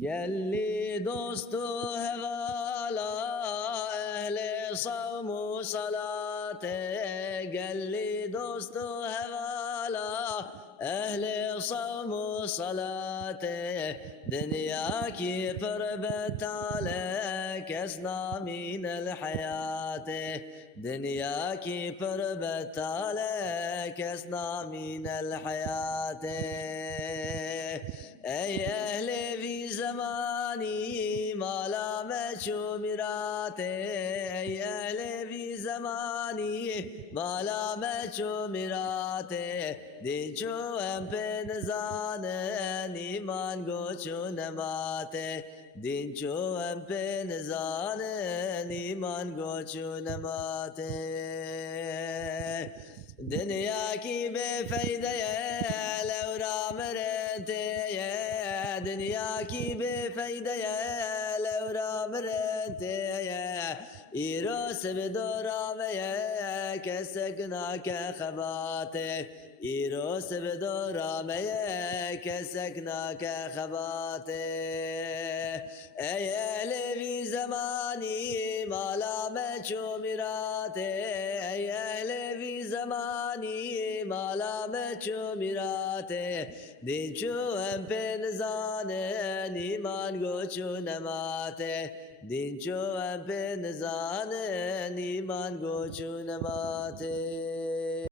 gelli dostu hevala ehli savmu salate, gelli dostu hevala ehli savmu salate, dünya ki perbetale kesna minel hayate, dünya ki perbetale kesna minel hayate. Ey ehli fi zamani mala meçumirate, ey ehli fi zamani mala meçumirate, dinçu empe nezanen iman goçu nemate, dinçu empe nezanen iman goçu nemate. Dünya ki befeydeye levra merenteye, dünya ki befeydeye levra merenteye, İro sevdorameye kesekna ke khabate, İro sevdorameye kesekna ke khabate. Ey ehli zamani mala meçumirate, ey ehli zamani mala meçumirate, dinçu empe nezanen iman goçu nemate, dinçu empe nezanen iman goçu nemate.